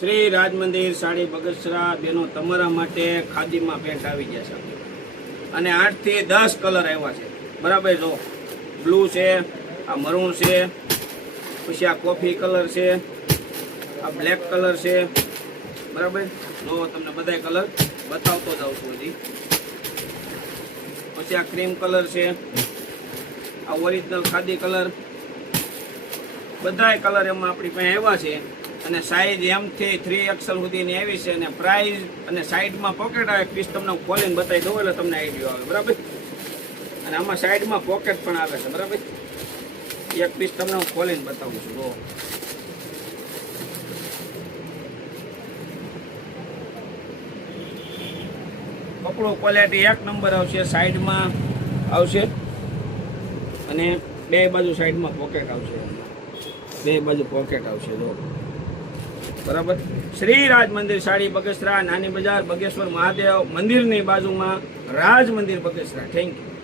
શ્રી રાજ મંદિર સાડી બગસરા બેનો તમારા માટે ખાદીમાં પેન્ટ આવી ગયા છે અને 8 થી 10 કલર આવ્યા છે બરાબર। જો બ્લુ છે, આ મરૂન છે, પછી આ કોફી કલર છે, આ બ્લેક કલર છે બરાબર। જો તમને બધા કલર બતાવતો જાઉં છું હજી। પછી આ ક્રીમ કલર છે, આ ઓરિજિનલ ખાદી કલર, બધાય કલર એમાં આપણી પાસે આવ્યા છે અને સાઈઝ M થી 3XL સુધીની આવી છે અને પ્રાઇસ અને સાઈડમાં પોકેટ આવે। પીસ તમને ખોલીને બતાવી દઉં એટલે તમને આઈડિયો આવે બરાબર। અને આમાં સાઈડમાં પોકેટ પણ આવે છે બરાબર। એક પીસ તમને હું ખોલીને બતાવું છું। જો કપડું ક્વોલિટી 1 નંબર આવશે। સાઈડમાં આવશે અને બે બાજુ સાઈડમાં પોકેટ આવશે, બે બાજુ પોકેટ આવશે જો બરાબર। શ્રી રાજ મંદિર સાડી બગસરા, નાની બજાર, બગેશ્વર મહાદેવ મંદિરની બાજુમાં રાજ મંદિર બગસરા। Thank you.